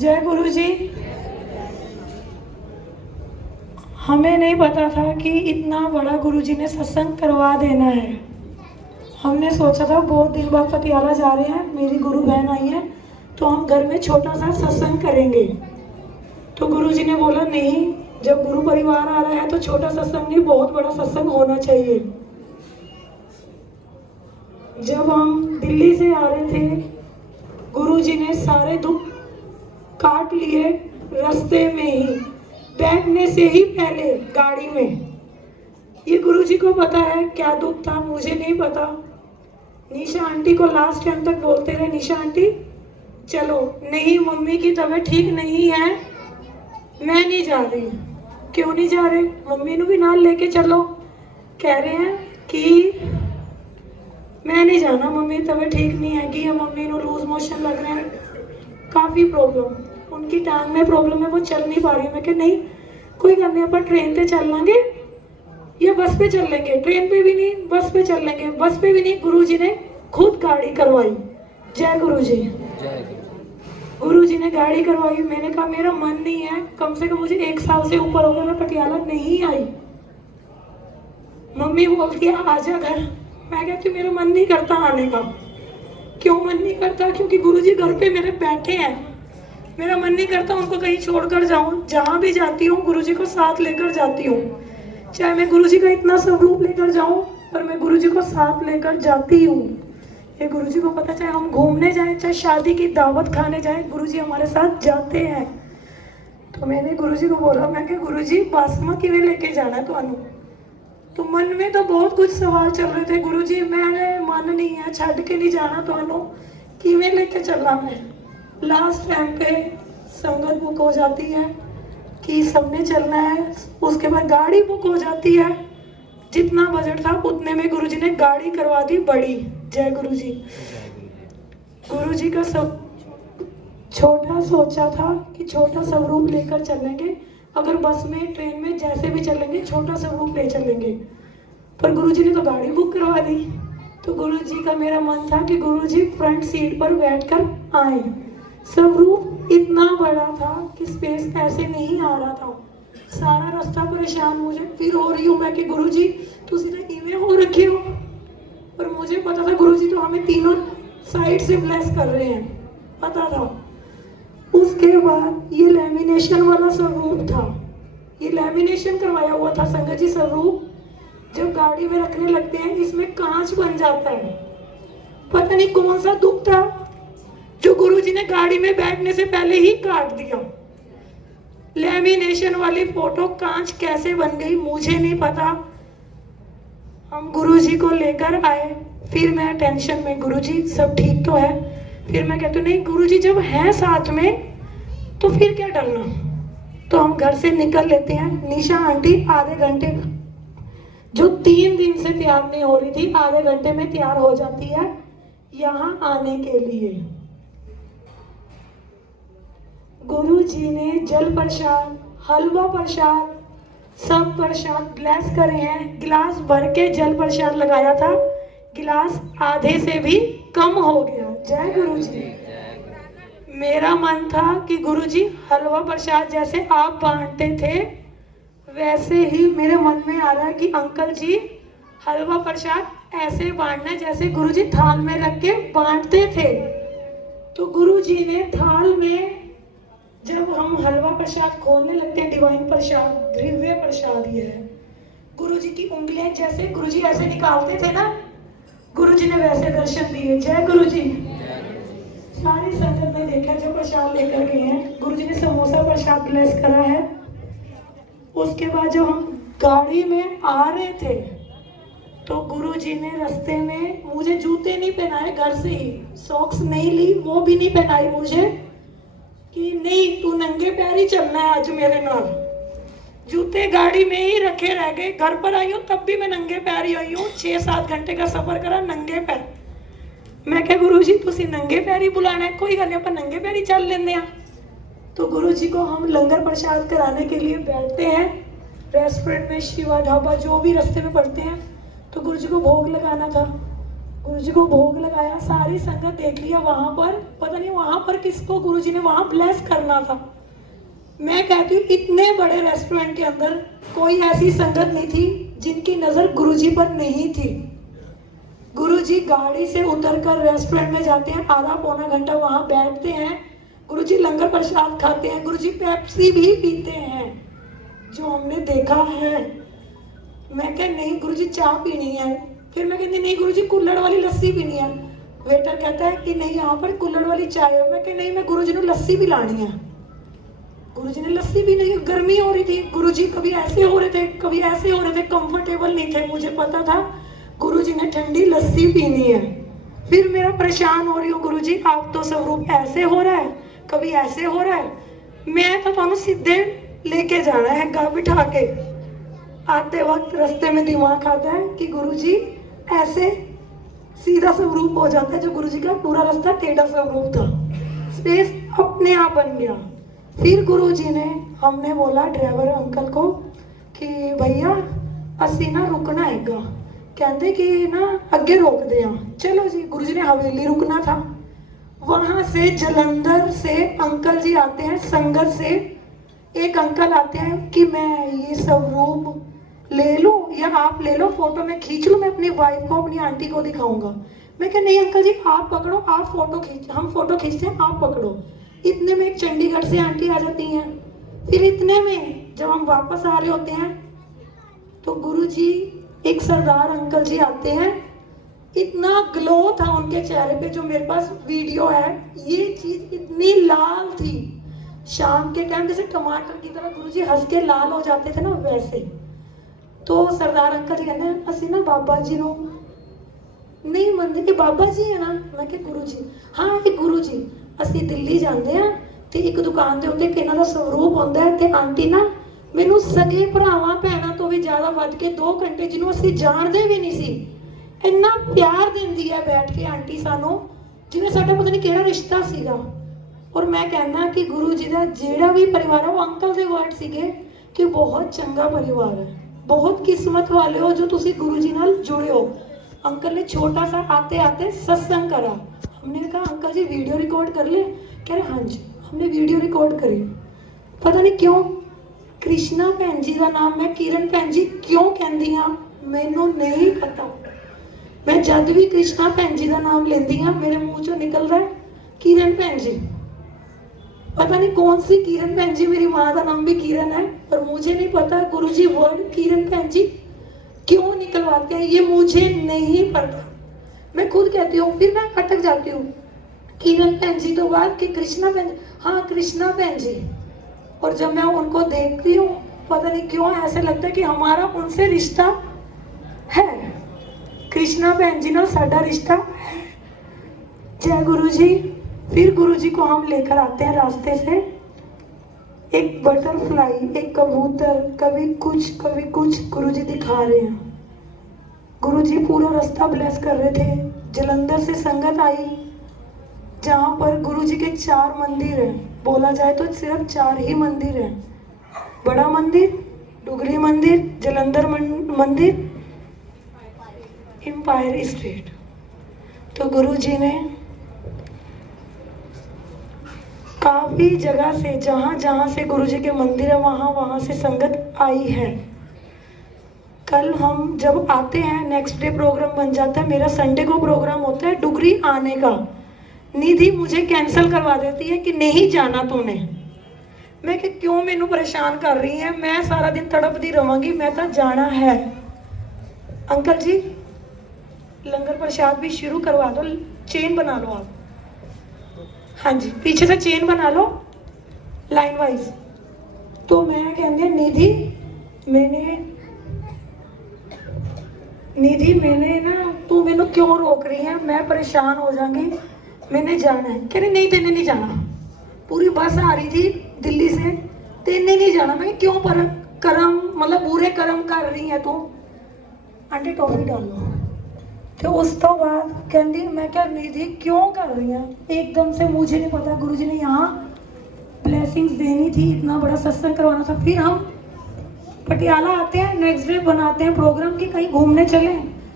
जय गुरु जी। हमें नहीं पता था कि इतना बड़ा गुरु जी ने सत्संग करवा देना है। हमने सोचा था बहुत दिन बाद पटियाला जा रहे हैं, मेरी गुरु बहन आई है तो हम घर में छोटा सा सत्संग करेंगे। तो गुरु जी ने बोला नहीं, जब गुरु परिवार आ रहा है तो छोटा सत्संग नहीं, बहुत बड़ा सत्संग होना चाहिए। जब हम दिल्ली से आ रहे थे, गुरु जी ने सारे दुख काट लिए रास्ते में ही, बैठने से ही पहले गाड़ी में। ये गुरु जी को पता है क्या दुख था, मुझे नहीं पता। निशा आंटी को लास्ट टाइम तक बोलते रहे, निशा आंटी चलो, नहीं मम्मी की तबीयत ठीक नहीं है, मैं नहीं जा रही। क्यों नहीं जा रहे? मम्मी को भी नाल लेके चलो। कह रहे हैं कि मैं नहीं जाना, मम्मी तबीयत ठीक नहीं है कि मम्मी को लूज मोशन लग रहे हैं, काफ़ी प्रॉब्लम, उनकी टांग में प्रॉब्लम है, वो चल नहीं पा रही है। मैं कह नहीं कोई गल नहीं, अपन ट्रेन पे चल लेंगे या बस पे चल लेंगे। ट्रेन पे भी नहीं, बस पे चल लेंगे। बस पे भी नहीं, गुरु जी ने खुद गाड़ी करवाई। जय गुरु जी। गुरु जी ने गाड़ी करवाई। मैंने कहा मेरा मन नहीं है, कम से कम मुझे 1 साल से ऊपर हो गया मैं पटियाला नहीं आई। मम्मी बोलती है आजा घर। मैं कहती हूँ मेरा मन नहीं करता आने का। क्यों मन नहीं करता? क्योंकि गुरुजी घर पे मेरे बैठे हैं, मेरा मन नहीं करता उनको कहीं छोड़कर जाऊं। जहां भी जाती हूँ गुरुजी को साथ लेकर जाती हूँ, चाहे मैं गुरुजी का इतना स्वरूप लेकर जाऊं, पर मैं गुरुजी को साथ लेकर जाती हूँ। ये गुरुजी को पता, चाहे हम घूमने जाएं, चाहे शादी की दावत खाने जाएं, गुरुजी हमारे साथ जाते हैं। तो मैंने गुरुजी को बोला, मैं कि गुरुजी बस में किवें लेके जाना है तुहानू? तो मन में तो बहुत कुछ सवाल चल रहे थे। गुरुजी मैंने मन नहीं है, छड़ के नहीं जाना तुहानू, किवें लेके चला मैं? लास्ट टाइम पे संगत बुक हो जाती है कि सबने चलना है, उसके बाद गाड़ी बुक हो जाती है। जितना बजट था उतने में गुरुजी ने गाड़ी करवा दी बड़ी। जय गुरुजी। गुरुजी का सब छोटा सोचा था कि छोटा स्वरूप लेकर चलेंगे, अगर बस में ट्रेन में जैसे भी चलेंगे छोटा स्वरूप ले चलेंगे, पर गुरुजी ने तो गाड़ी बुक करवा दी। तो गुरुजी का मेरा मन था कि गुरुजी फ्रंट सीट पर बैठकर आए। स्वरूप इतना बड़ा था कि स्पेस ऐसे नहीं आ रहा था। सारा रास्ता परेशान, मुझे फिर हो रही हूँ मैं कि गुरुजी तुसी तो इवें हो रखे हो, पर मुझे पता था गुरुजी तो हमें तीनों साइड से ब्लेस कर रहे हैं, पता था। उसके बाद ये लैमिनेशन वाला स्वरूप था, ये लैमिनेशन करवाया हुआ था संगत जी। स्वरूप जब गाड़ी में रखने लगते हैं इसमें कांच बन जाता है। पता नहीं कौन सा दुख था जो गुरुजी ने गाड़ी में बैठने से पहले ही काट दिया। लैमिनेशन वाली फोटो कांच कैसे बन गई मुझे नहीं पता। हम गुरुजी को लेकर आए, फिर मैं टेंशन में, गुरुजी सब ठीक तो है? फिर मैं कहती हूँ नहीं गुरुजी जब हैं साथ में तो फिर क्या डरना। तो हम घर से निकल लेते हैं। निशा आंटी आधे घंटे, जो 3 दिन से तैयार नहीं हो रही थी, आधे घंटे में तैयार हो जाती है यहाँ आने के लिए। गुरुजी ने जल प्रसाद, हलवा प्रसाद, सब प्रसाद ब्लेस करे हैं। गिलास भर के जल प्रसाद लगाया था, गिलास आधे से भी कम हो गया। जय गुरुजी। मेरा मन था कि गुरुजी हलवा प्रसाद जैसे आप बांटते थे वैसे ही मेरे मन में आ रहा है कि अंकल जी हलवा प्रसाद ऐसे बांटना है जैसे गुरुजी थाल में रख के बांटते थे। तो गुरुजी ने थाल में, जब हम हलवा प्रसाद खोलने लगते हैं, डिवाइन प्रसाद, दिव्य प्रसाद ये है। गुरुजी की उंगलियां जैसे गुरुजी ऐसे निकालते थे ना, गुरुजी ने वैसे दर्शन दिए। जय गुरुजी। सारी संगत में देखा जो प्रसाद लेकर गए हैं, गुरुजी ने समोसा प्रसाद ब्लेस करा है। उसके बाद जब हम गाड़ी में आ रहे थे तो गुरुजी ने रास्ते में मुझे जूते नहीं पहनाए, घर से ही सॉक्स नहीं ली, वो भी नहीं पहनाई मुझे कि नहीं तू नंगे पैर ही चलना है आज मेरे नाल। जूते गाड़ी में ही रखे रह गए। घर पर आई हूँ तब भी मैं नंगे पैर ही आई हूँ। 6-7 घंटे का सफर करा नंगे पैर। मैं क्या गुरुजी तुसी नंगे पैर ही बुलाना है? कोई गल नहीं, अपन नंगे पैर ही चल लेंगे हैं। तो गुरुजी को हम लंगर प्रसाद कराने के लिए बैठते हैं रेस्टोरेंट में, शिवा ढाबा, जो भी रास्ते में पड़ते हैं। तो गुरुजी को भोग लगाना था। गुरुजी को भोग लगाया, सारी संगत देख लिया वहां पर, पता नहीं वहां पर किसको गुरुजी ने वहां ब्लेस करना था। मैं कहती हूँ इतने बड़े रेस्टोरेंट के अंदर कोई ऐसी संगत नहीं थी जिनकी नजर गुरुजी पर नहीं थी। गुरुजी गाड़ी से उतरकर रेस्टोरेंट में जाते हैं, आधा पौना घंटा वहां बैठते हैं, गुरुजी लंगर प्रसाद खाते हैं, गुरुजी पेप्सी भी पीते हैं, जो हमने देखा है। मैं कह नहीं गुरुजी चाय पीनी है, फिर मैं कहती नहीं गुरुजी कुल्हड़ वाली लस्सी पीनी है। वेटर कहता है कि नहीं यहाँ पर कुल्हड़ वाली चाय है। मैं कह नहीं मैं गुरुजी ने लस्सी भी लानी है। गुरुजी ने लस्सी भी नहीं, गर्मी हो रही थी, गुरुजी कभी ऐसे हो रहे थे कभी ऐसे हो रहे थे, कंफर्टेबल नहीं थे। मुझे पता था गुरुजी ने ठंडी लस्सी पीनी है। फिर मेरा परेशान हो रही हूँ, गुरुजी आप तो स्वरूप ऐसे हो रहा है, कभी ऐसे हो रहा है, मैं तो ਤੁਹਾਨੂੰ सीधे लेके जाना है गा बिठा के। आते वक्त रास्ते में दिमाग आता है कि गुरुजी ऐसे सीधा स्वरूप हो जाता है, जो गुरुजी का पूरा रास्ता टेढ़ा स्वरूप था। स्पेस अपने आप बन गया। फिर गुरुजी ने, हमने बोला ड्राइवर अंकल को कि भैया असी ना रुकना हैगा, कहते कि ना अगे रोक दे। चलो जी, गुरुजी ने हवेली रुकना था। वहां से जलंधर से अंकल जी आते हैं, संगत से एक अंकल आते हैं कि मैं ये स्वरूप ले लूं या आप ले लो, फोटो में खींच लूं, मैं अपनी वाइफ को अपनी आंटी को दिखाऊंगा। मैं कहा नहीं अंकल जी आप पकड़ो, आप फोटो खींच, हम फोटो खींचते हैं, आप पकड़ो। इतने में एक चंडीगढ़ से आंटी आ जाती हैं। फिर इतने में जब हम वापस आ रहे होते हैं तो गुरुजी, एक सरदार अंकल जी आते हैं, इतना ग्लो था उनके चेहरे पे, जो मेरे पास वीडियो है, ये चीज इतनी लाल थी। शाम के टाइम जैसे टमाटर की तरह गुरुजी हंस के लाल हो जाते थे ना, वैसे। तो सरदार अंकल जी कहते हैं ਅਸੀਂ ना बाबा जी ਨੂੰ नहीं ਮੰਨਦੇ कि बाबा जी है ना। मैं कि गुरु जी, हाँ कि गुरु जी ਅਸੀਂ ਦਿੱਲੀ ਜਾਂਦੇ ਆ ਤੇ ਇੱਕ ਦੁਕਾਨ ਦੇ ਉੱਤੇ ਇਹਨਾਂ ਦਾ ਸਰੂਪ ਹੁੰਦਾ ਹੈ ਤੇ ਆਂਟੀ ਨਾ ਮੈਨੂੰ ਸਗੇ ਭਰਾਵਾਂ ਭੈਣਾਂ ਤੋਂ ਵੀ ਜ਼ਿਆਦਾ ਵੱਧ ਕੇ 2 ਘੰਟੇ ਜਿਹਨੂੰ ਅਸੀਂ ਜਾਣਦੇ ਵੀ ਨਹੀਂ ਸੀ ਇੰਨਾ ਪਿਆਰ ਦਿੰਦੀ ਹੈ ਬੈਠ ਕੇ ਆਂਟੀ ਸਾਨੂੰ, ਜਿਵੇਂ ਸਾਡਾ ਪਤਾ ਨਹੀਂ ਕਿਹੜਾ ਰਿਸ਼ਤਾ ਸੀਗਾ। ਔਰ ਮੈਂ ਕਹਿੰਦਾ ਕਿ ਗੁਰੂ ਜੀ ਦਾ ਜਿਹੜਾ ਵੀ ਪਰਿਵਾਰ ਹੈ, ਉਹ ਅੰਕਲ ਦੇ ਵਰਡ ਸੀਗੇ ਕਿ ਬਹੁਤ ਚੰਗਾ ਪਰਿਵਾਰ ਹੈ, बहुत किस्मत वाले हो जो तुसी गुरु जी नाल जुड़े हो। अंकल ने छोटा सा आते आते सत्संग करा। हमने कहा अंकल जी वीडियो रिकॉर्ड कर ले, कह रहे हाँ जी। हमने वीडियो रिकॉर्ड करी। पता नहीं क्यों कृष्णा भैन जी का नाम मैं किरण भैन जी क्यों कहती हाँ मैनू नहीं पता। मैं जब भी कृष्णा भैन जी का नाम लेंदी हाँ मेरे मुंह चो निकल रहा है किरण भैन जी। पता नहीं कौन सी किरण भैन जी, मेरी माँ का नाम भी किरण है, पर मुझे नहीं पता गुरुजी वर्ड किरण भैन जी क्यों निकलवाते हैं, ये मुझे नहीं पता। मैं खुद कहती हूँ, फिर मैं अटक जाती हूँ किरण भैन जी तो बाद कि कृष्णा भैन, हाँ कृष्णा भैन जी। और जब मैं उनको देखती हूँ पता नहीं क्यों ऐसे लगता है कि हमारा उनसे रिश्ता है, कृष्णा भैन जी ना साडा रिश्ता है। जय गुरु जी। फिर गुरुजी को हम लेकर आते हैं रास्ते से, एक बटरफ्लाई, एक कबूतर, कभी कुछ गुरुजी दिखा रहे हैं। गुरुजी पूरा रास्ता ब्लेस कर रहे थे। जलंधर से संगत आई जहाँ पर गुरुजी के 4 मंदिर हैं, बोला जाए तो सिर्फ 4 ही मंदिर हैं। बड़ा मंदिर, डुगरी मंदिर, जलंधर मंदिर, एम्पायर स्टेट। तो गुरुजी ने काफी जगह से, जहाँ से गुरुजी के मंदिर है वहाँ से संगत आई है। कल हम जब आते हैं नेक्स्ट डे प्रोग्राम बन जाता है। मेरा संडे को प्रोग्राम होता है डुगरी आने का। निधि मुझे कैंसिल करवा देती है कि नहीं जाना तूने। मैं कि क्यों मैनू परेशान कर रही है, मैं सारा दिन तड़पती रवांगी, मैं तो जाना है। अंकल जी लंगर प्रसाद भी शुरू करवा दो, चेन बना लो आप। हाँ जी, पीछे से चेन बना लो लाइन वाइज। तो मैं कहती निधि मैंने ना, तू मैनू क्यों रोक रही है, मैं परेशान हो जाऊंगी, मैंने जाना है। कह रही नहीं तेने नहीं जाना, पूरी बस आ रही थी दिल्ली से, तेने नहीं जाना। मैं क्यों पर कर्म मतलब बुरे कर्म कर रही है तू, आंटी टॉफी डाल लो। तो उस तो बाद कहती मैं क्या निधि क्यों कर रही है, एकदम से मुझे नहीं पता गुरुजी ने यहाँ ब्लेसिंग्स देनी थी, इतना बड़ा सत्संग करवाना था। फिर हम पटियाला आते हैं, नेक्स्ट डे बनाते हैं प्रोग्राम कि कहीं घूमने चलें।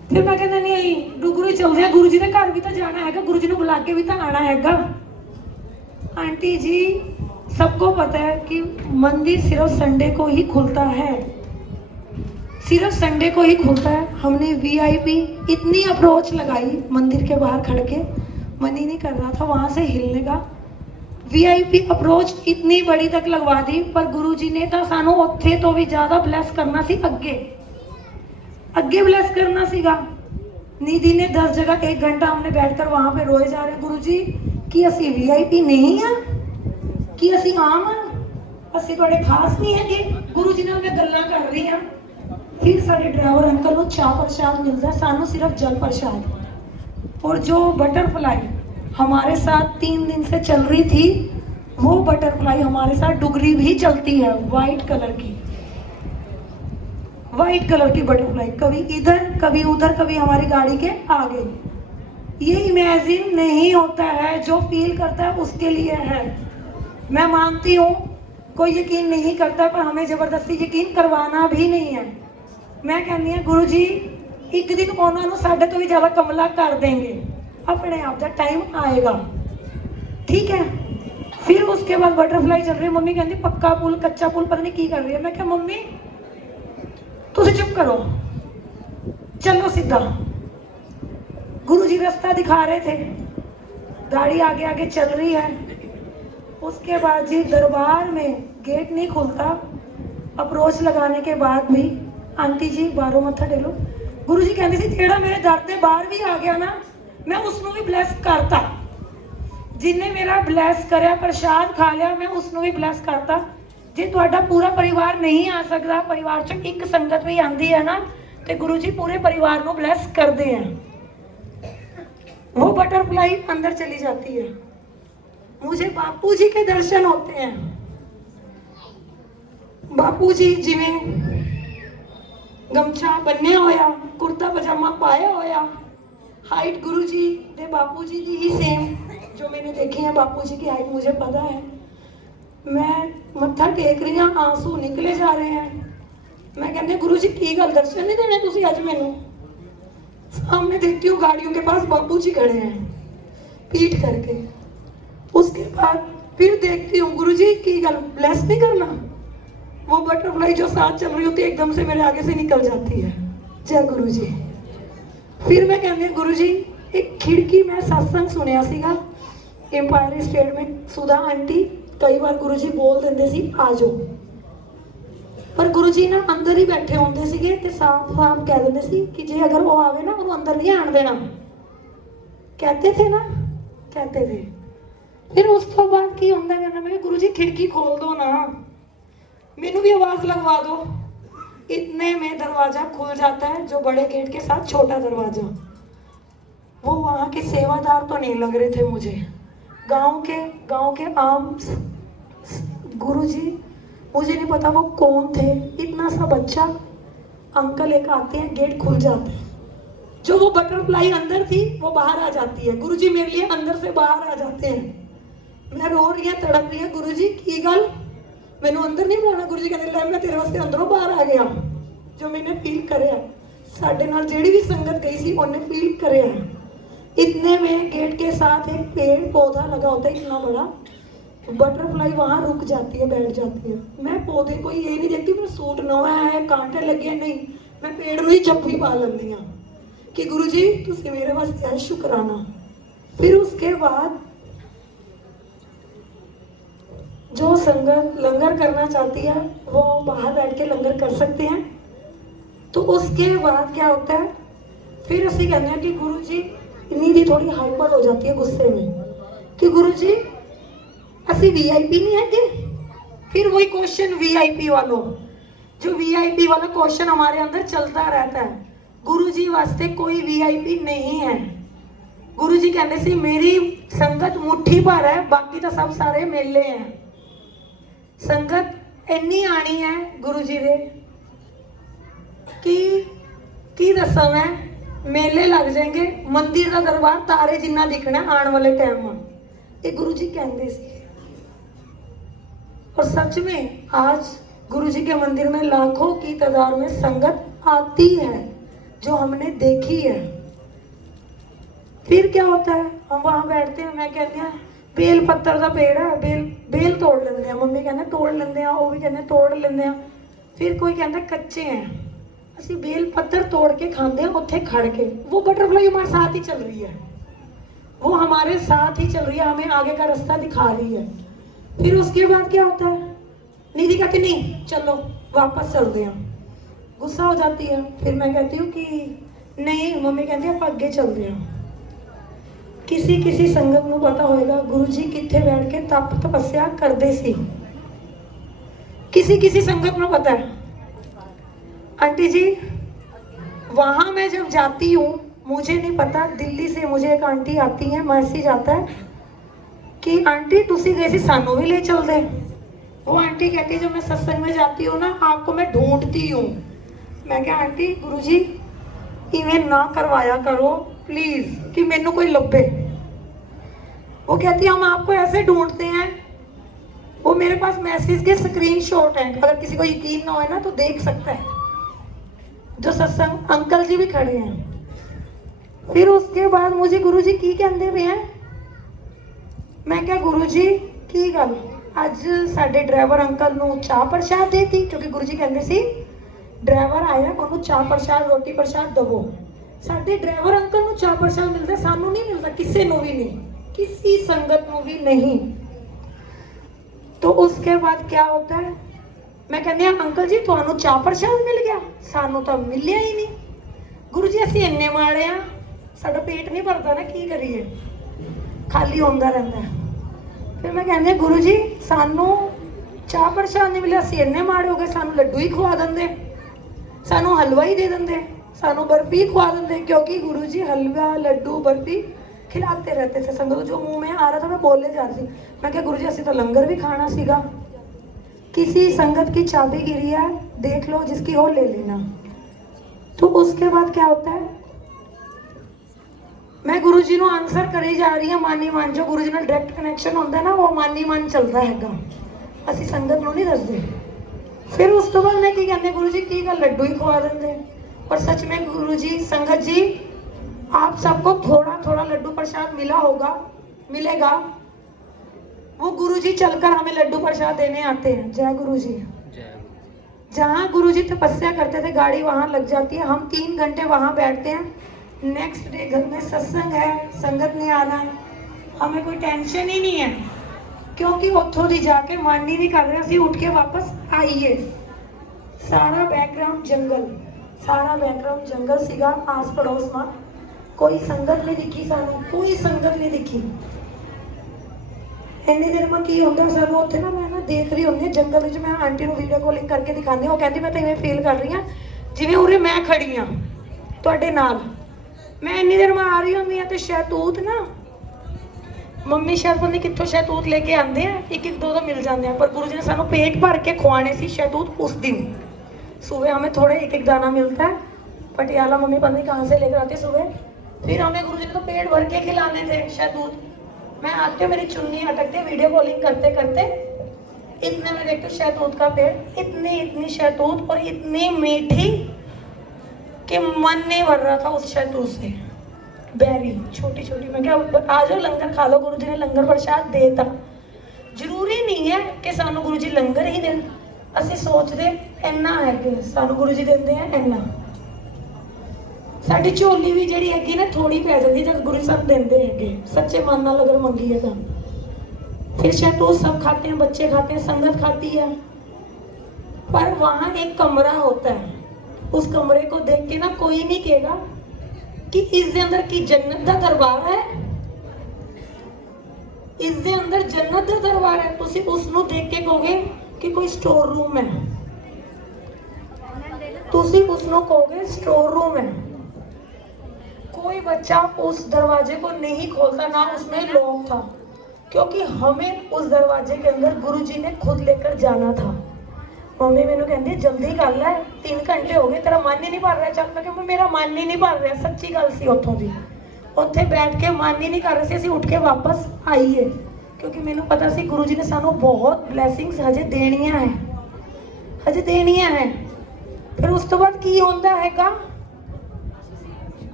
फिर मैं कहना नहीं डुगरू चलते हैं, गुरु जी के घर भी तो जाना है, गुरु जी ने बुला के भी तो आना है। आंटी जी सबको पता है कि मंदिर सिर्फ संडे को ही खुलता है, सिर्फ संडे को ही खुलता है। हमने वीआईपी इतनी अप्रोच लगाई, मंदिर के बाहर खड़ के मन ही नहीं कर रहा था वहां से हिलने का। वीआईपी अप्रोच इतनी बड़ी तक लगवा दी, पर गुरुजी ने तो सानू उत्थे तो भी ज्यादा ब्लैस करना सी, अगे ब्लैस करना सीगा। निधि ने 10 जगह 1 घंटा हमने बैठकर वहां पे रोए जा रहे, गुरुजी कि असी वीआईपी नहीं है, कि असी आम असी बड़े खास नहीं है। गुरुजी ने हमें गल्लां कर रही हैं। फिर सारे ड्राइवर अंकल को चाह प्रसाद मिलता है, सानू सिर्फ जल प्रसाद। और जो बटरफ्लाई हमारे साथ 3 दिन से चल रही थी, वो बटरफ्लाई हमारे साथ डुगरी भी चलती है, वाइट कलर की बटरफ्लाई, कभी इधर कभी उधर, कभी हमारी गाड़ी के आगे। ये इमेजिन नहीं होता है, जो फील करता है उसके लिए है। मैं मानती हूँ कोई यकीन नहीं करता, पर हमें जबरदस्ती यकीन करवाना भी नहीं है। मैं कहती हूँ गुरु जी एक दिन उन्होंने साढ़े तो भी ज्यादा कमला कर देंगे, अपने आप का टाइम आएगा, ठीक है। फिर उसके बाद बटरफ्लाई चल रही है, मम्मी कहती पक्का पुल कच्चा पुल पता नहीं की कर रही है। मैं क्या मम्मी तुझे चुप करो, चलो सीधा। गुरुजी रास्ता दिखा रहे थे, गाड़ी आगे आगे चल रही है। उसके बाद जी दरबार में गेट नहीं खुलता, अप्रोच लगाने के बाद भी आंटी जी बाहरों मत्था टेलो। गुरुजी कहते सी जेड़ा मेरे दर ते बाहर भी आ गया ना, मैं उसनों भी ब्लैस करता, जिन्हें मेरा ब्लैस करया प्रसाद खा लिया, मैं उसनों भी ब्लैस करता। जे तुहाडा पूरा परिवार नहीं आ सकता, परिवार चों एक संगत भी आंदी है ना, तो गुरु जी पूरे परिवार को ब्लैस करते हैं। वो बटरफ्लाई अंदर चली जाती है, मुझे बापू जी के दर्शन होते हैं। बापू जी जिवें गमछा बन्ने होया, कुर्ता पजामा पाया होया, हाइट गुरु जी दे बापू जी की ही सेम, जो मैंने देखी है बापू जी की हाइट मुझे पता है। मैं मत्था टेक रही हूँ, आंसू निकले जा रहे हैं। मैं कहते गुरु जी की गल दर्शन नहीं देने तुसी अज मैनू? सामने देखती हूँ गाड़ियों के पास बापू जी खड़े हैं पीठ करके। उसके बाद फिर देखती हूँ गुरु जी की गल ब्लेस नहीं करना। वो बटरफ्लाई जो साथ चल रही होती है एकदम से मेरे आगे से निकल जाती है। जय गुरु जी। फिर मैं कहती गुरु जी एक खिड़की में सत्संग सुनिया सीगा एम्पायर स्टेट में, सुधा आंटी कई बार गुरु जी बोल देंगे सी आ जाओ, पर गुरु जी ना अंदर ही बैठे होंगे सीगे ते साफ साफ कह देंगे सी कि जे अगर वो आवे ना उन्हें अंदर नहीं आने देना, कहते थे ना, कहते थे। फिर उस तो बाद की होंदा कहना, मैं गुरु जी खिड़की खोल दो ना, मैनू भी आवाज लगवा दो। इतने में दरवाजा खुल जाता है, जो बड़े गेट के साथ छोटा दरवाजा। वो वहां के सेवादार तो नहीं लग रहे थे मुझे, गांव के आम गुरुजी, मुझे नहीं पता वो कौन थे। इतना सा बच्चा, अंकल एक आते हैं, गेट खुल जाता है, जो वो बटरफ्लाई अंदर थी वो बाहर आ जाती है। गुरुजी मेरे लिए अंदर से बाहर आ जाते हैं। मैं रो रही है, तड़प रही है, गुरुजी की गल मैनू अंदर नहीं बुलाना। गुरुजी कहते ले मैं तेरे वास्ते अंदरों बाहर आ गया। जो मैंने फील करे, साडे नाल जेड़ी भी संगत गई सी उन्हें फील करे। इतने में गेट के साथ एक पेड़ पौधा लगा होता है इतना बड़ा, बटरफ्लाई वहां रुक जाती है, बैठ जाती है। मैं पौधे को ये नहीं देखती मेरा सूट नवा है, कांटे लगे नहीं, मैं पेड़ में ही जप्फी पा लेंदी हाँ कि गुरु जी तुसी मेरे वास्ते है, शुकराना। फिर उसके बाद जो संगत लंगर करना चाहती है वो बाहर बैठ के लंगर कर सकते हैं। तो उसके बाद क्या होता है, फिर असं कहते हैं कि गुरु जी निधि थोड़ी हाइपर हो जाती है गुस्से में कि गुरु जी असि वीआईपी नहीं है कि। फिर वही क्वेश्चन वीआईपी वालों, जो वीआईपी वाला क्वेश्चन हमारे अंदर चलता रहता है। गुरु जी वास्ते कोई वीआईपी नहीं है। गुरु जी कहते सी मेरी संगत मुट्ठी भर है, बाकी तो सब सारे मेले हैं। संगत इन्नी आनी है गुरु जी दे की दसा मैं, मेले लग जाएंगे, मंदिर का दरबार तारे जिन्ना दिखना आने वाले टाइम में, ये गुरु जी कहते सी। और सच में आज गुरु जी के मंदिर में लाखों की तादाद में संगत आती है। जो हमने देखी है। फिर क्या होता है, हम वहाँ बैठते हैं, मैं कहती हूँ बेल पत्तर का पेड़ है, बेल तोड़ लेंगे, मम्मी कहते तोड़ लेंगे, वो भी कहते तोड़ लेंगे। फिर कोई कहता कच्चे हैं, ਅਸੀਂ बेल पत्तर तोड़ के खाते हैं उत्थे खड़ के। वो बटरफ्लाई हमारे साथ ही चल रही है, वो हमारे साथ ही चल रही है, हमें आगे का रास्ता दिखा रही है। फिर उसके बाद क्या होता है, निधि कहती नहीं चलो वापस चलते हैं, गुस्सा हो जाती है। फिर मैं कहती हूँ कि नहीं, मम्मी कहती है आप अगे चलते हैं। किसी किसी संगत ਨੂੰ पता होएगा गुरु जी किथे बैठ के तप तपस्या करते सी, किसी किसी संगत में पता है। आंटी जी वहां मैं जब जाती हूँ, मुझे नहीं पता, दिल्ली से मुझे एक आंटी आती है, मैसेज आता है कि आंटी तुसी गए सी, सानू भी ले चल दे। वो आंटी कहती है जब मैं सत्संग में जाती हूँ ना, आपको मैं ढूंढती हूँ। मैं क्या आंटी गुरुजी इवें ना करवाया करो प्लीज कि मैनू कोई लभे। वो कहती है हम आपको ऐसे ढूंढते हैं। वो मेरे पास मैसेज के स्क्रीनशॉट हैं, अगर किसी को यकीन ना हो ना तो देख सकता है, जो सत्संग अंकल जी भी खड़े हैं। फिर उसके बाद मुझे गुरुजी की कहते पे हैं, मैं क्या गुरुजी की गल, अज साडे ड्राइवर अंकल नू चाह प्रसाद देती, क्योंकि गुरुजी कहते सी ड्राइवर आया उन्होंने चाह प्रसाद रोटी प्रसाद दवो। साडे ड्राइवर अंकल नू चाह प्रसाद मिलता, सानू नहीं मिलता, किसी नू भी नहीं, किसी संगत नू भी नहीं। तो उसके बाद क्या होता है, मैं कहती हूँ अंकल जी तुहानू चाह प्रसाद मिल गया, सानू तो मिलिया ही नहीं। गुरु जी असीं इन्ने माड़े आ, साडा पेट नहीं भरता ना, की करिए, खाली होंदा रहंदा है। फिर मैं कहती गुरु जी सानू चाह प्रसाद नहीं मिले, असीं इन्ने माड़े हो गए, सानू लड्डू ही खवा देंदे, सानू हलवा ही दे देंदे, सानू बर्फी खवा देंदे। क्योंकि गुरु जी हलवा लड्डू बर्फी खिलाते रहते थे संगत को, जो मुंह में आ रहा था मैं बोले जा रही थी। मैं क्या गुरु जी असीं तो लंगर भी खाना सीगा। किसी संगत की चाबी गिरी है, देख लो जिसकी हो ले लेना। तो उसके बाद क्या होता है, मैं गुरु जी को आंसर करी जा रही हूँ, मानी मन जो गुरु जी ने डायरेक्ट कनैक्शन होता है ना, वो मानी मन चलता हैगा, असीं संगत नूं नहीं दसदे। फिर उस तो बाद मैं की कहते गुरु जी की गल लड्डू ही खवा देंगे। और सच में गुरु जी संगत जी आप सबको थोड़ा थोड़ा लड्डू प्रसाद मिला होगा, मिलेगा। वो गुरु जी चलकर हमें लड्डू प्रसाद देने आते हैं। जय गुरु जी। जहाँ गुरु जी तपस्या करते थे गाड़ी वहाँ लग जाती है, हम 3 घंटे वहाँ बैठते हैं। नेक्स्ट डे घर में सत्संग है, संगत ने आना है, हमें कोई टेंशन ही नहीं है, क्योंकि उतों दी जाके मन ही नहीं कर रहे, असीं उठ के वापस आइए। सारा बैकग्राउंड जंगल, सारा बैकग्राउंड जंगल सीगा, आस पड़ोस में कोई संगत नहीं दिखी, सानू कोई संगत नहीं दिखी। इन्नी देर में की होंदा सानू उत्थे ना, मैं ना देख रही होंदी जंगल विच, मैं आंटी नूं वीडियो कॉलिंग करके दिखांदी, वो कहती मैं तो इवें फील कर रही हां जिवें उरे मैं खड़ी हां तुहाडे नाल। मैं इन्नी देर में आ रही होंदी हां ते शैतूत ना, मम्मी शायद पता नहीं कितों शैतूत लेके आते हैं, एक एक दो दो मिल जाते हैं, पर गुरु जी ने सानू पेट भर के खुआने सी शैतूत उस दिन। सुबह हमें थोड़े एक एक दाना मिलता है, पटियाला मम्मी पता नहीं कहाँ से लेकर आती सुबह। फिर हमें गुरु जी ने तो पेट भर के खिलाने थे शैतूत। मैं आते मेरी चुन्नी अटकते, वीडियो कॉलिंग करते करते इतने में देखते शैतूत का पेड़, इतनी इतनी शैतूत और इतनी मीठी कि मन नहीं भर रहा था उस शैतूत से। बैरी छोटी छोटी, मैं क्या आ जाओ लंगर खा लो, गुरु जी ने लंगर प्रसाद देता। जरूरी नहीं है कि सानू गुरु जी लंगर ही देन, असीं सोचते इन्ना है कि सानू गुरु जी देंदे हैं इन्ना, साडी झोली भी जिहड़ी हैगी ना थोड़ी पै जाती जब गुरु जी सानू देंदे हैगे, सच्चे मन नाल अगर मंगीए तां। फिर शैतूत सब खाते हैं, बच्चे खाते हैं, संगत खाती है। पर वहाँ एक कमरा होता है, उस कमरे को देख के ना कोई नहीं कहेगा कि इस दे अंदर की जन्नत दा दरबार है, इस दे अंदर जन्नत दा दरबार है। तुसी उसनू देख के कहोगे कि कोई स्टोर रूम है, तुसी उसनू कहोगे स्टोर रूम है। कोई बच्चा उस दरवाजे को नहीं खोलता, ना उसमें लॉक था, क्योंकि हमें उस दरवाजे के अंदर गुरुजी ने खुद लेकर जाना था। मम्मी मैनू कहती जल्दी कर लै, 3 घंटे हो गए, तेरा मन ही नहीं भर रहा। चल मैं कहूँ मेरा मन ही नहीं भर रहा, सच्ची गल सी। उत्थों दी उत्थे बैठ के मन ही नहीं कर रहे थे, असीं उठ के वापस आईए, क्योंकि मैनू पता सी गुरु जी ने सानू बहुत ब्लैसिंग्स हजे देनियां है, हजे देनियां है। फिर उस तो बाद की होंदा हैगा,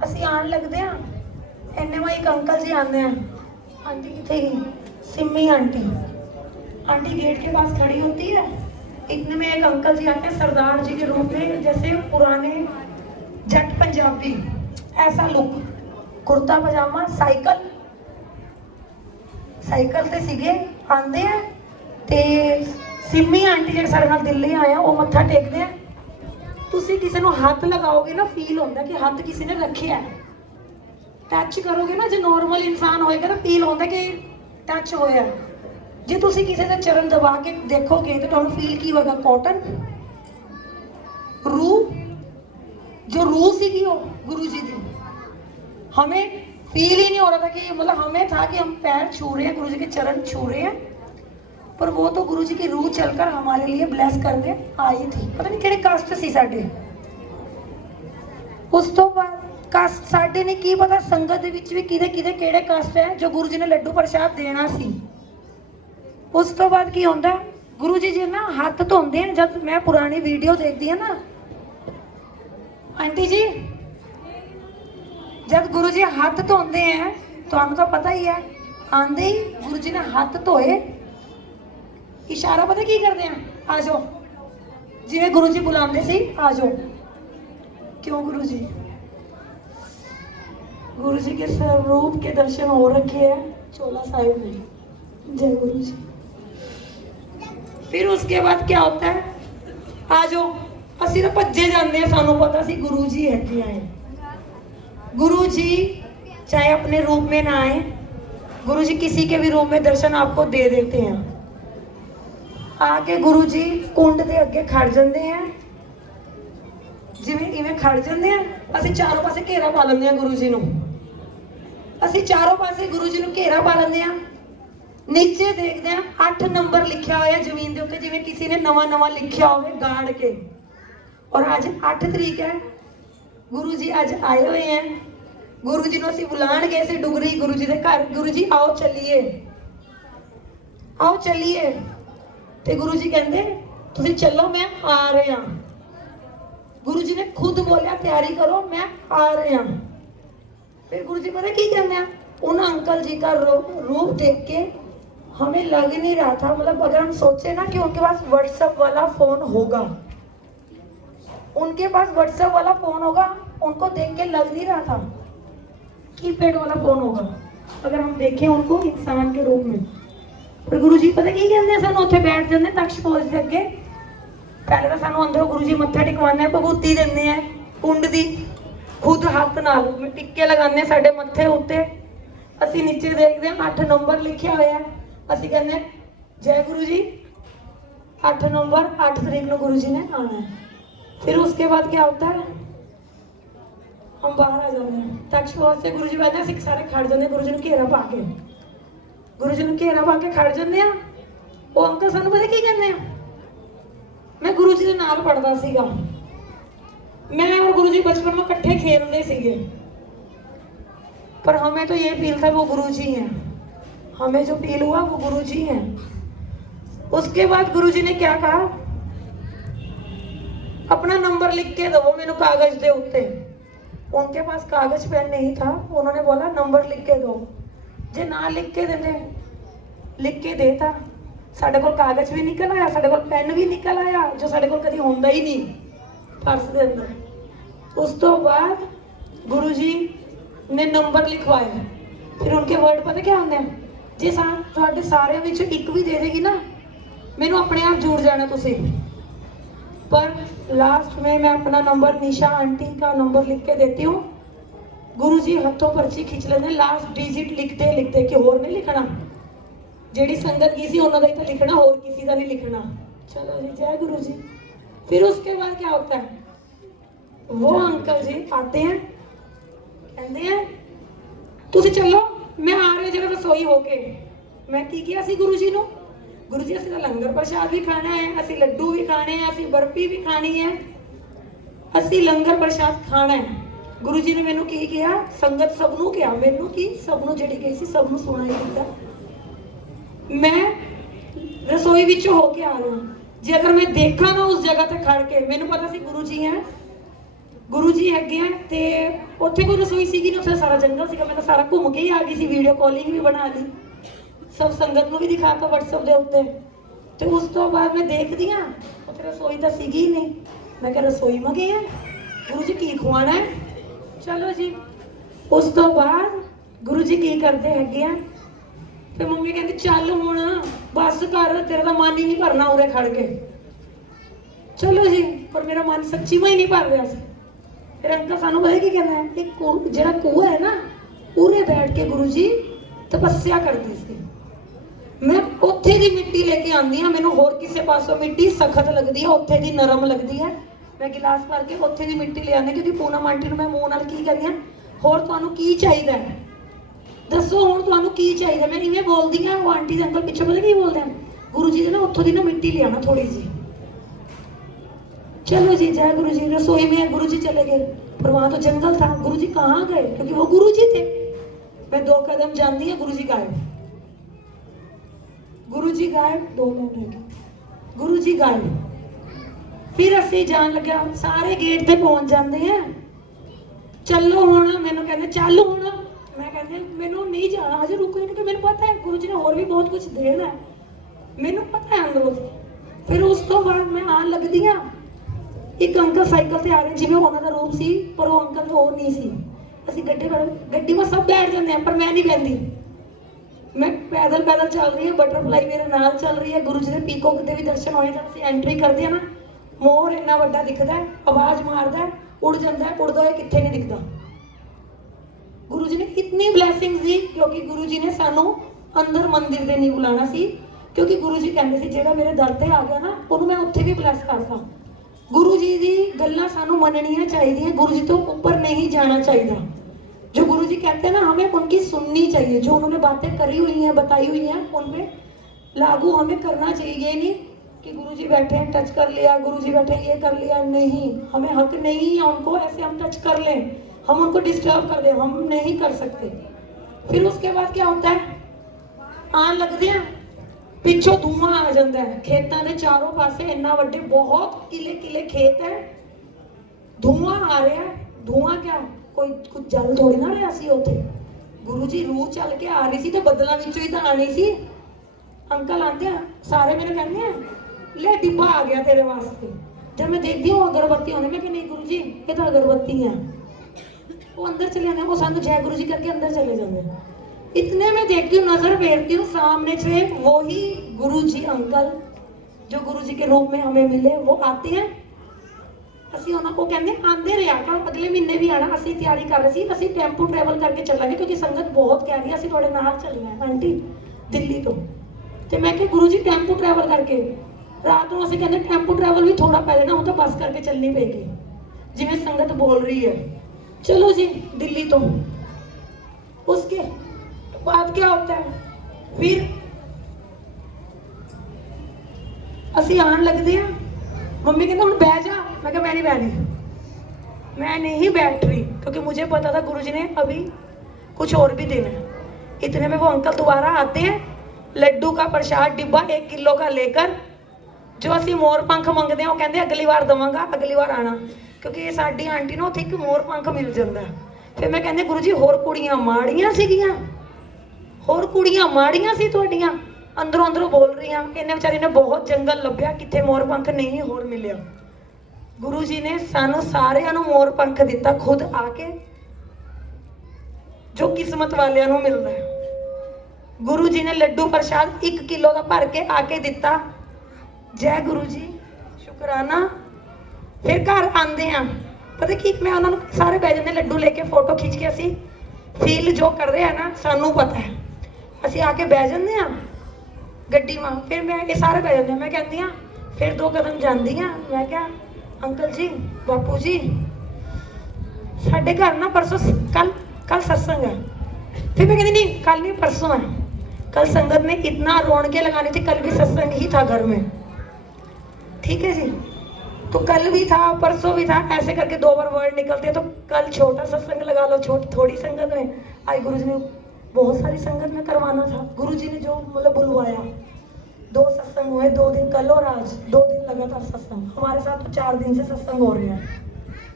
ਅਸੀਂ ਆਣ लगते हैं, इन्ने में एक अंकल जी आते हैं। आंटी कितने गई? सिमी आंटी। आंटी गेट के पास खड़ी होती है, इतने में एक अंकल जी आते हैं सरदार जी के रूप में, जैसे पुराने जट पंजाबी, ऐसा लुक, कुर्ता पजामा, साइकिल ते सीगे आंदे हैं। ते सिमी आंटी जो साढ़े नाल दिल्ली आए हैं वो मत्था टेकते हैं। तुसी किसी को हाथ लगाओगे ना, फील होता कि हाथ किसी ने रखे है। टच करोगे ना, जो नॉर्मल इंसान होएगा ना, फील होता कि टच होया। जे तुसी किसी का चरण दबा के देखोगे तो तुहानू फील की होगा? कॉटन, रूह, जो रूह सी गुरु जी की, हमें फील ही नहीं हो रहा था कि मतलब हमें था कि हम पैर छू रहे हैं, गुरु जी के चरण छू रहे हैं, पर वो तो गुरु जी की रूह चलकर हमारे लिए ब्लेस करके आई थी। पता नहीं किहड़े कास्ट सी साडे। उस तो बाद कास्ट साडे ने की पता, संगत दे विच भी किदे किहड़े कास्ट है जो गुरु जी ने लड्डू प्रसाद देना सी। उस तो बाद की होंदा, गुरु जी जी ना हाथ धोंदे हैं। जब मैं पुरानी वीडियो देखती है ना आंटी जी, जब गुरु जी हाथ धोंदे हैं, तुहानू तो पता ही है, आंदे ही गुरु जी ने हाथ धोए, इशारा पता की करते हैं? आ जाओ, जिवें गुरु जी बुलाते सी, आ जाओ। क्यों गुरु जी? गुरु जी के स्वरूप के दर्शन हो रखे हैं चोला साहिब में। जय गुरु जी। फिर उसके बाद क्या होता है? आ जाओ, असी तो भज्जे जाते हैं, सानू पता सी गुरु जी है कि आए। गुरु जी चाहे अपने रूप में ना आए, गुरु जी किसी के भी रूप में दर्शन आपको दे देते हैं। आके गुरु जी कुंड के अगे खड़ जाते हैं, जिवें इवें खड़ जाते हैं। असीं चारों पासे घेरा पा लेंदे हैं गुरु जी नूं, असीं चारों पासे गुरु जी नूं घेरा पा लेंदे हैं। नीचे देखते हैं 8 नंबर लिखा हुआ है जमीन के उत्ते, जिवें किसी ने नवा लिखा हो गाड़ के। और आज 8 तरीक है, गुरु जी अज आए हुए हैं। गुरु जी नूं असीं बुलाण गए सी डुगरी गुरु जी के घर। गुरु जी आओ चलिए, आओ चलिए। ते गुरु जी कहते तुसीं चलो, मैं आ रहा। गुरु जी ने खुद बोलिया तैयारी करो, मैं आ रहा। फिर गुरु जी पता की कहते हैं? उन अंकल जी का रूप देख के हमें लग नहीं रहा था, मतलब अगर हम सोचे ना कि उनके पास व्हाट्सएप वाला फोन होगा, उनके पास व्हाट्सएप वाला फोन होगा, उनको देख के लग नहीं रहा था कीपैड वाला फोन होगा, अगर हम देखें उनको इंसान के रूप में। पर गुरु जी पता की कहते हैं? सानू उत्थे बैठ जाते तख्त पोज दे अगे। पहले तो सानू अंदरों गुरु जी मत्था टिकवाने, भगूती देंदे हैं कुंड दी, खुद हाथ नाल टिक्के लगाने साडे मत्थे उत्ते। असीं नीचे देखते हैं 8 नंबर लिखा हुआ है। असीं कहते हैं जय गुरु जी, 8 नंबर 8 तरीक को गुरु जी ने आना है। फिर उसके बाद क्या होता है? हम बाहर आ जाते हैं तख्त पोज से। गुरु जी कहते हैं सारे खड़ जाते, गुरु जी ने घेरा पा के, गुरु जी ने घेरा पा के खड़ जाते हैं। वो अंकल सानू पता की कहते हैं? मैं गुरु जी के नाल पढ़दा सीगा, मैं और गुरु जी बचपन में इकट्ठे खेलते सीगे, पर हमें तो ये फील था वो गुरु जी हैं, हमें जो फील हुआ वो गुरु जी हैं। उसके बाद गुरु जी ने क्या कहा? अपना नंबर लिख के दो मेनू कागज दे उत्ते। उनके पास कागज पेन नहीं था, उन्होंने बोला नंबर लिख के दो। जे ना लिख के देते, लिख के देता, साडे कोल कागज भी निकल आया, साडे कोल पेन भी निकल आया, जो साडे कोल कदी होंदा ही नहीं पर्स दे अंदर। उस तो बाद गुरु जी ने नंबर लिखवाया। फिर उनके वर्ड पता क्या होंगे? जे तुहाडे सारे विचों एक भी दे देगी ना, मैनू अपने आप जुड़ जाना तुसी। पर लास्ट में मैं अपना नंबर निशा आंटी का नंबर लिख के देती हूँ। गुरु जी हथों पर्ची खिंच लेते, लास्ट डिजिट लिखते लिखते कि होर नहीं लिखना, जेड़ी संगत की सी उन्होंने ही तो लिखना, और किसी का नहीं लिखना। चलो जी, जय गुरु जी। फिर उसके बाद क्या होता है? वो अंकल जी आते हैं, कहते हैं तुसी चलो, मैं आ रहा जरा रसोई होके। मैं की किया सी गुरु जी नूं? गुरु जी असीं लंगर प्रसाद भी खाना है, असीं लड्डू भी खाने हैं, असीं बर्फी भी खानी है, असीं लंगर प्रसाद खाना है। गुरु जी ने मैनू की किया? संगत सबनू किया, मैनू की सबनू जिहड़ी गई सी सबनू सुनाई दिता। मैं रसोई विच होके आ रहा हूं, जे अगर मैं देखा ना उस जगह ते खड़ के, मैनू पता सी गुरु जी हैं, ਗੁਰੂ ਜੀ ਹੈਗੇ ਆ ਤੇ ਉੱਥੇ ਕੋਈ ਰਸੋਈ ਸੀਗੀ ਨਹੀਂ, ਉੱਥੇ ਸਾਰਾ ਜੰਗਲ ਸੀਗਾ। ਮੈਂ ਤਾਂ ਸਾਰਾ ਘੁੰਮ ਕੇ ਹੀ ਆ ਗਈ ਸੀ, ਵੀਡੀਓ ਕਾਲਿੰਗ ਵੀ ਬਣਾ ਲਈ, ਸਭ ਸੰਗਤ ਨੂੰ ਵੀ ਦਿਖਾਤਾ WhatsApp ਦੇ ਉੱਤੇ। ਤੇ ਉਸ ਤੋਂ ਬਾਅਦ ਮੈਂ ਦੇਖਦੀ ਆ ਉੱਥੇ ਰਸੋਈ ਤਾਂ ਸੀਗੀ ਨਹੀਂ। ਮੈਂ ਕਿਹਾ ਰਸੋਈ ਮ ਗਏ ਆ, ਗੁਰੂ ਜੀ ਕੀ ਖਵਾਉਣਾ ਹੈ? ਚਲੋ ਜੀ, ਉਸ ਤੋਂ ਬਾਅਦ ਗੁਰੂ ਜੀ ਕੀ ਕਰਦੇ ਹੈਗੇ ਆ, ਫਿਰ ਮੰਮੀ ਕਹਿੰਦੀ ਚੱਲ ਹੁਣ ਬਸ ਕਰ, ਤੇਰਾ ਤਾਂ ਮਨ ਹੀ ਨਹੀਂ ਭਰਨਾ ਉਰੇ ਖੜ ਕੇ। ਚਲੋ ਜੀ, ਪਰ ਮੇਰਾ ਮਨ ਸੱਚੀ ਮੈਂ ਹੀ ਨਹੀਂ ਭਰ ਰਿਹਾ ਸੀ। ਫਿਰ ਅੰਕਲ ਸਾਨੂੰ ਪਤਾ ਕੀ ਕਹਿੰਦਾ ਹੈ, ਕਿ ਜਿਹੜਾ ਕੂਆ ਹੈ ਨਾ, ਉਰੇ ਬੈਠ ਕੇ ਗੁਰੂ ਜੀ ਤਪੱਸਿਆ ਕਰਦੇ ਸੀ। ਮੈਂ ਉੱਥੇ ਦੀ ਮਿੱਟੀ ਲੈ ਕੇ ਆਉਂਦੀ ਹਾਂ, ਮੈਨੂੰ ਹੋਰ ਕਿਸੇ ਪਾਸੋਂ ਮਿੱਟੀ ਸਖਤ ਲੱਗਦੀ ਹੈ, ਉੱਥੇ ਦੀ ਨਰਮ ਲੱਗਦੀ ਹੈ। ਮੈਂ ਗਿਲਾਸ ਭਰ ਕੇ ਉੱਥੇ ਦੀ ਮਿੱਟੀ ਲੈ ਆਉਂਦੀ, ਕਿਉਂਕਿ ਪੂਨਮ ਆਂਟੀ ਨੂੰ ਮੈਂ ਮੂੰਹ ਨਾਲ ਕੀ ਕਹਿੰਦੀ ਹਾਂ, ਹੋਰ ਤੁਹਾਨੂੰ ਕੀ ਚਾਹੀਦਾ ਹੈ, ਦੱਸੋ ਹੁਣ ਤੁਹਾਨੂੰ ਕੀ ਚਾਹੀਦਾ। ਮੈਂ ਇਵੇਂ ਬੋਲਦੀ ਹਾਂ, ਉਹ ਆਂਟੀ ਦੇ ਅੰਕਲ ਪਿੱਛੇ ਪਤਾ ਕੀ ਬੋਲਦੇ ਆ, ਗੁਰੂ ਜੀ ਦੇ ਨਾ ਉੱਥੋਂ ਦੀ ਨਾ ਮਿੱਟੀ ਲਿਆਣਾ ਥੋੜੀ जी। चलो जी, जय गुरु जी। रसोई में गुरु जी चले गए, पर वहां तो जंगल था। गुरु जी कहाँ गए, क्योंकि वो गुरु जी थे। मैं 2 कदम जानती है, गुरु जी गायब। गुरु जी गायब, 2 मिनट रह गए, गुरु जी गायब। फिर असी जान लगे, सारे गेट पे पहुंच जाते हैं। चलो हुण, मैनू कहते चल हुण, मैं कहते मैनू नहीं जाना हजे, रुको, क्योंकि मैनू पता है गुरु जी ने और भी बहुत कुछ देना है, मैनू पता है अंदरों से। फिर उस तो बाद मैं आन लगदी हाँ, एक अंकल साइकिल से आ रहे, जिवें उन्हां दा रूप सी, पर वो अंकल वो नहीं सी। असीं गड्डी में सब बैठ जाते हैं, पर मैं नहीं बहती। मैं पैदल पैदल चल रही है, बटरफ्लाई मेरे नाल चल रही है। गुरु जी के पीकॉक दे भी दर्शन होए। जब असीं एंट्री करते हैं ना, मोर इन्ना वड्डा दिखदा है, आवाज मारदा है, उड़ जाता है, उड़दा होए कित्थे नहीं दिखदा। गुरु जी ने इतनी ब्लैसिंग दी, क्योंकि गुरु जी ने सानू अंदर मंदिर दे नहीं बुलाना सी, क्योंकि गुरु जी कहंदे सी जेड़ा मेरे दर ते आ गया ना, उहनूं मैं उत्थे भी ब्लैस करदा। गुरु जी दी गल्लां सानू मननियां चाहिए, गुरु जी तो ऊपर नहीं जाना चाहिए। जो गुरु जी कहते हैं ना, हमें उनकी सुननी चाहिए। जो उन्होंने बातें करी हुई हैं, बताई हुई हैं, उन पे लागू हमें करना चाहिए। ये नहीं कि गुरु जी बैठे हैं, टच कर लिया, गुरु जी बैठे ये कर लिया, नहीं, हमें हक नहीं है उनको ऐसे हम टच कर लें, हम उनको डिस्टर्ब कर दें, हम नहीं कर सकते। फिर उसके बाद क्या होता है, आन लगते हैं, पिछों धुआं आ जाता है। खेतों के चारों पासे इन्ना वड्डे बहुत किले किले खेत है, धुआं आ रहा है। धुआं क्या, कोई कुछ जल थोड़ी ना रहा सी उत्थे। गुरु जी रूह चल के आ रही सी, तो बदलों विचों ही तो आनी सी। अंकल आते हैं, सारे मेरे कहते हैं ले डिब्बा आ गया तेरे वास्ते। जब मैं देखती हूँ अगरबत्ती होने, मैं कि नहीं गुरु जी ये तो अगरबत्ती है। वो अंदर चले जाते हैं, वो सानू जय गुरु जी करके अंदर चले जाते हैं। इतने में देखती हूँ, नजर फेरती हूँ, सामने से वही गुरु जी अंकल जो गुरु जी के रूप में हमें मिले, वो आते हैं। ਅਸੀਂ ਉਹਨਾਂ ਕੋ ਕਹਿੰਦੇ ਆਂਦੇ ਰਿਹਾ ਕਰ, ਅਗਲੇ ਮਹੀਨੇ ਵੀ ਆਣਾ। ਅਸੀਂ ਤਿਆਰੀ ਕਰ ਰਹੇ ਸੀ, ਅਸੀਂ ਟੈਂਪੂ ਟਰੈਵਲ ਕਰਕੇ ਚੱਲਾਂਗੇ, ਕਿਉਂਕਿ ਸੰਗਤ ਬਹੁਤ ਕਹਿ ਰਹੀ ਅਸੀਂ ਤੁਹਾਡੇ ਨਾਲ ਚੱਲਣਾ ਹੈ ਆਂਟੀ ਦਿੱਲੀ ਤੋਂ। ਤੇ ਮੈਂ ਕਿਹਾ ਗੁਰੂ ਜੀ ਟੈਂਪੂ ਟਰੈਵਲ ਕਰਕੇ, ਰਾਤ ਨੂੰ ਅਸੀਂ ਕਹਿੰਦੇ ਟੈਂਪੂ ਟਰੈਵਲ ਵੀ ਥੋੜਾ ਪੈ ਜਾਣਾ, ਉਹ ਤਾਂ ਬੱਸ ਕਰਕੇ ਚੱਲਣੀ ਪਏਗੀ ਜਿਵੇਂ ਸੰਗਤ ਬੋਲ ਰਹੀ ਹੈ। ਚਲੋ ਜੀ, ਦਿੱਲੀ ਤੋਂ उसके बाद क्या होता है, फिर ਅਸੀਂ ਆਣ लगते हैं। मम्मी कहते हूँ बह जा, मैं कहा मैं नहीं बहनी, मैं नहीं बैठ रही, क्योंकि मुझे पता था गुरुजी ने अभी कुछ और भी देना है। इतने में वो अंकल दोबारा आते हैं, लड्डू का प्रसाद डिब्बा 1 किलो का लेकर, जो असी मोर पंख मंगते हैं, वो कहते अगली बार देवांगा, अगली बार आना, क्योंकि ये साडी आंटी ने उत्थे एक मोर पंख मिल जाता है। फिर मैं कहती गुरु जी होर कुड़ियां माड़ियां सीगियां, होर कुड़ियां माड़ियां सी तुहाडियां, अंदरों अंदरों बोल रही हैं। इन्हें बेचारी ने बहुत जंगल लभ्या, किथे मोर पंख नहीं होर मिलिया। गुरु जी ने सानू सारियां नू मोर पंख दिता, खुद आके, जो किस्मत वालियां नू मिलदा है। गुरु जी ने लड्डू प्रसाद 1 किलो का भर के आके दिता। जय गुरु जी, शुकराना। फिर घर आंदे हैं, पता की मैं उन्होंने सारे बह जाते लड्डू लेके, फोटो खींच के, असी फील जो कर रहे हैं ना सानू पता है, असी आके बह जाते हैं गड्डी में। फिर मैं ये सारे बह जाते हैं, मैं कहती हाँ, फिर 2 कदम जाती हाँ, मैं क्या अंकल जी, बापू जी, साढ़े घर ना परसों कल सत्संग है। फिर मैं कहती नहीं कल नहीं परसों है, कल संगत ने इतना रौनकें लगानी थी, कल भी सत्संग ही था घर में, ठीक है जी। तो कल भी था, परसों भी था, ऐसे करके 2 बार वर्ड निकलते हैं। तो कल छोटा सत्संग लगा लो, थोड़ी संगत में। आज गुरु जी ने बहुत सारी संगत में करवाना था, गुरु जी ने जो मतलब बुलवाया। 2 सत्संग हुए, 2 दिन कल और आज, 2 दिन लगातार सत्संग। हमारे साथ तो 4 दिन से सत्संग हो रहे हैं।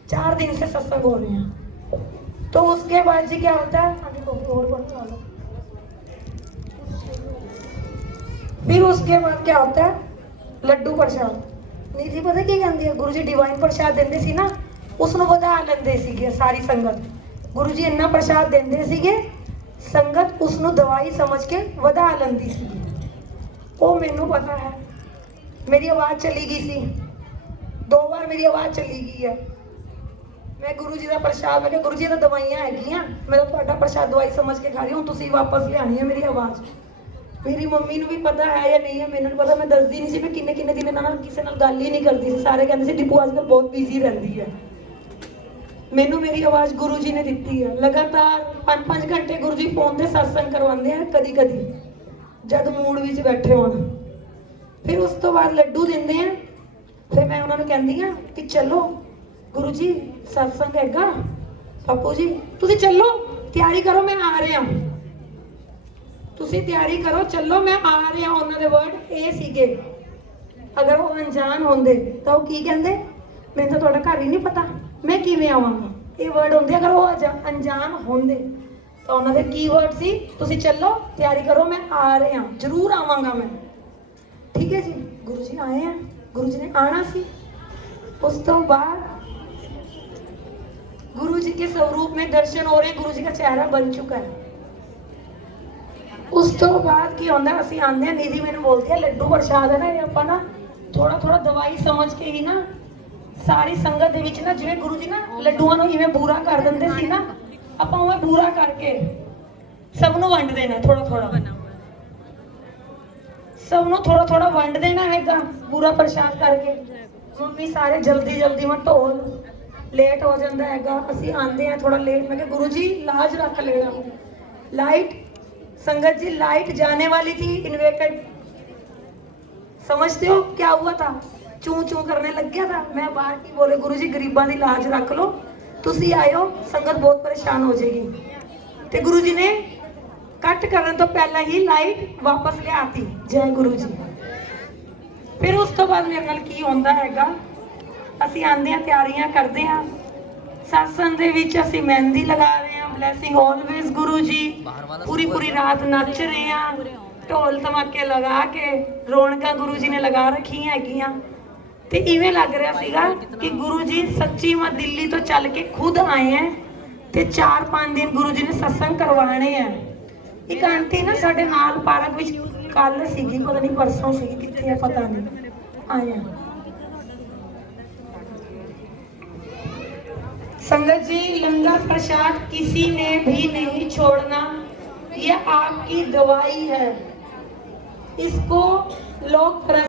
4 दिन से सत्संग हो रहे हैं। तो उसके बाद जी क्या होता है, अभी कॉफी और बनने वाला। फिर उसके बाद क्या होता है, ਲੱਡੂ ਪ੍ਰਸ਼ਾਦ। ਨੀਤੀ ਪਤਾ ਕੀ ਕਹਿੰਦੀ ਹੈ, ਗੁਰੂ ਜੀ ਡਿਵਾਈਨ ਪ੍ਰਸ਼ਾਦ ਦਿੰਦੇ ਸੀ ਨਾ, ਉਸ ਨੂੰ ਵਧਾ ਲੈਂਦੇ ਸੀਗੇ ਸਾਰੀ ਸੰਗਤ। ਗੁਰੂ ਜੀ ਇੰਨਾ ਪ੍ਰਸ਼ਾਦ ਦਿੰਦੇ ਸੀਗੇ, ਸੰਗਤ ਉਸ ਨੂੰ ਦਵਾਈ ਸਮਝ ਕੇ ਵਧਾ ਲੈਂਦੀ ਸੀ। ਉਹ ਮੈਨੂੰ ਪਤਾ ਹੈ, ਮੇਰੀ ਆਵਾਜ਼ ਚਲੀ ਗਈ ਸੀ, 2 ਵਾਰ ਮੇਰੀ ਆਵਾਜ਼ ਚਲੀ ਗਈ ਹੈ। ਮੈਂ ਗੁਰੂ ਜੀ ਦਾ ਪ੍ਰਸ਼ਾਦ, ਮੈਂ ਕਿਹਾ ਗੁਰੂ ਜੀ ਤਾਂ ਦਵਾਈਆਂ ਹੈਗੀਆਂ, ਮੈਂ ਤਾਂ ਤੁਹਾਡਾ ਪ੍ਰਸ਼ਾਦ ਦਵਾਈ ਸਮਝ ਕੇ ਖਾ ਰਹੀ ਹਾਂ, ਹੁਣ ਤੁਸੀਂ ਵਾਪਸ ਲਿਆਣੀ ਹੈ ਮੇਰੀ ਆਵਾਜ਼। ਮੇਰੀ ਮੰਮੀ ਨੂੰ ਵੀ ਪਤਾ ਹੈ ਜਾਂ ਨਹੀਂ ਹੈ ਮੈਨੂੰ ਨਹੀਂ ਪਤਾ, ਮੈਂ ਦੱਸਦੀ ਨਹੀਂ ਸੀ। ਮੈਂ ਕਿੰਨੇ ਕਿੰਨੇ ਦਿਨ ਨਾਲ ਕਿਸੇ ਨਾਲ ਗੱਲ ਹੀ ਨਹੀਂ ਕਰਦੀ ਸੀ। ਸਾਰੇ ਕਹਿੰਦੇ ਸੀ ਡਿਪੂ ਅੱਜ ਕੱਲ੍ਹ ਬਹੁਤ ਬਿਜ਼ੀ ਰਹਿੰਦੀ ਹੈ। ਮੈਨੂੰ ਮੇਰੀ ਆਵਾਜ਼ ਗੁਰੂ ਜੀ ਨੇ ਦਿੱਤੀ ਹੈ। ਲਗਾਤਾਰ 5-5 ਘੰਟੇ ਗੁਰੂ ਜੀ ਫੋਨ ਤੇ ਸਤਸੰਗ ਕਰਵਾਉਂਦੇ ਆ, ਕਦੀ ਕਦੀ ਜਦ ਮੂਡ ਵਿੱਚ ਬੈਠੇ ਹੋਣ। ਫਿਰ ਉਸ ਤੋਂ ਬਾਅਦ ਲੱਡੂ ਦਿੰਦੇ ਆ। ਫਿਰ ਮੈਂ ਉਹਨਾਂ ਨੂੰ ਕਹਿੰਦੀ ਆ ਕਿ ਚਲੋ ਗੁਰੂ ਜੀ ਸਤਸੰਗ ਹੈਗਾ, ਬਾਪੂ ਜੀ ਤੁਸੀਂ ਚੱਲੋ, ਤਿਆਰੀ ਕਰੋ, ਮੈਂ ਆ ਰਿਹਾ। ਤੁਸੀਂ ਤਿਆਰੀ ਕਰੋ, ਚੱਲੋ ਮੈਂ ਆ ਰਿਹਾ। ਉਹਨਾਂ ਦੇ ਵਰਡ ਇਹ ਸੀਗੇ। ਅਗਰ ਉਹ ਅਣਜਾਣ ਹੁੰਦੇ ਤਾਂ ਉਹ ਕੀ ਕਹਿੰਦੇ, ਮੈਨੂੰ ਤਾਂ ਤੁਹਾਡਾ ਘਰ ਹੀ ਨਹੀਂ ਪਤਾ, ਮੈਂ ਕਿਵੇਂ ਆਵਾਂਗਾ। ਇਹ ਵਰਡ ਹੁੰਦੇ। ਅਗਰ ਉਹ ਅਣਜਾਣ ਹੁੰਦੇ ਤਾਂ ਉਹਨਾਂ ਦੇ ਕੀ ਵਰਡ ਸੀ, ਤੁਸੀਂ ਚੱਲੋ ਤਿਆਰੀ ਕਰੋ, ਮੈਂ ਆ ਰਿਹਾ, ਜ਼ਰੂਰ ਆਵਾਂਗਾ ਮੈਂ। ਠੀਕ ਹੈ ਜੀ, ਗੁਰੂ ਜੀ ਆਏ ਆ, ਗੁਰੂ ਜੀ ਨੇ ਆਣਾ ਸੀ। ਉਸ ਤੋਂ बाद गुरु जी के स्वरूप में दर्शन हो रहे, गुरु जी का चेहरा बन चुका है। ਉਸ ਤੋਂ ਬਾਅਦ ਕੀ ਹੁੰਦਾ, ਅਸੀਂ ਆਉਂਦੇ ਆ। ਨਿਧੀ ਮੈਨੂੰ ਬੋਲਦੀ ਹੈ ਲੱਡੂ ਪ੍ਰਸ਼ਾਦ ਹੈ ਨਾ, ਇਹ ਆਪਾਂ ਨਾ ਥੋੜਾ ਥੋੜਾ ਦਵਾਈ ਸਮਝ ਕੇ ਹੀ ਨਾ ਸਾਰੀ ਸੰਗਤ ਦੇ ਵਿੱਚ ਨਾ, ਜਿਵੇਂ ਗੁਰੂ ਜੀ ਨਾ ਲੱਡੂਆਂ ਨੂੰ ਇਵੇਂ ਬੂਰਾ ਕਰ ਦਿੰਦੇ ਸੀ ਨਾ, ਆਪਾਂ ਉਵੇਂ ਬੂਰਾ ਕਰਕੇ ਸਭ ਨੂੰ ਵੰਡ ਦੇਣਾ। ਥੋੜਾ ਥੋੜਾ ਸਭ ਨੂੰ ਥੋੜਾ ਥੋੜਾ ਵੰਡ ਦੇਣਾ ਹੈਗਾ ਪੂਰਾ ਪ੍ਰਸ਼ਾਦ ਕਰਕੇ। ਮੰਮੀ ਸਾਰੇ ਜਲਦੀ ਜਲਦੀ ਮੈਂ ਢੋਲ ਲੇਟ ਹੋ ਜਾਂਦਾ ਹੈਗਾ, ਅਸੀਂ ਆਉਂਦੇ ਆ ਥੋੜਾ ਲੇਟ। मैं गुरु जी लाज रख लेना। लाइट संगत जी, लाइट जाने वाली थी इन्वर्टेड, समझते हो क्या हुआ था, चू चू करने लग गया था। मैं बाहर की बोले गुरु जी गरीबां दी लाज रख लो, तुसी आयो, संगत बहुत परेशान हो जाएगी। ते गुरु जी ने कट करने तो पहला ही लाइट वापस ले आती। जय गुरु जी। फिर उस तो बाद मेरे नाल की होंदा हैगा, ਅਸੀਂ ਆਂਦੇ ਆ, ਤਿਆਰੀਆਂ ਕਰਦੇ ਆ। ਸਤਸੰਗ ਦੇ ਵਿੱਚ ਅਸੀਂ ਮਹਿੰਦੀ ਲਗਾ ਰਹੇ ਆ, ਬਲੇਸਿੰਗ ਆਲਵੇਜ਼ ਗੁਰੂ ਜੀ। ਪੂਰੀ ਪੂਰੀ ਰਾਤ ਨੱਚ ਰਹੇ ਆ, ਢੋਲ ਧਮਾਕੇ ਲਗਾ ਕੇ ਰੌਣਕਾਂ ਗੁਰੂ ਜੀ ਨੇ ਲਗਾ ਰੱਖੀਆਂ ਹੈਗੀਆਂ। ਤੇ ਇਵੇਂ ਲੱਗ ਰਿਹਾ ਸੀਗਾ ਕਿ ਗੁਰੂ ਜੀ ਸੱਚੀ ਮੈਂ ਦਿੱਲੀ ਤੋਂ ਚੱਲ ਕੇ ਖੁਦ ਆਏ ਆ ਤੇ 4-5 ਦਿਨ ਗੁਰੂ ਜੀ ਨੇ ਸਤਸੰਗ ਕਰਵਾਣੇ ਆ। ਇੱਕ ਆਂਟੀ ਨਾ ਸਾਡੇ ਨਾਲ ਪਾਰਕ ਵਿੱਚ ਕੱਲ ਸੀਗੀ, ਪਤਾ ਨਹੀਂ ਪਰਸੋਂ ਸੀਗੀ, ਕਿੱਥੇ ਆ ਪਤਾ ਨਹੀਂ, ਆਏ ਆ। संगत जी लंगर प्रसाद किसी ने भी नहीं छोड़ना, ये आपकी दवाई है। इसको लोग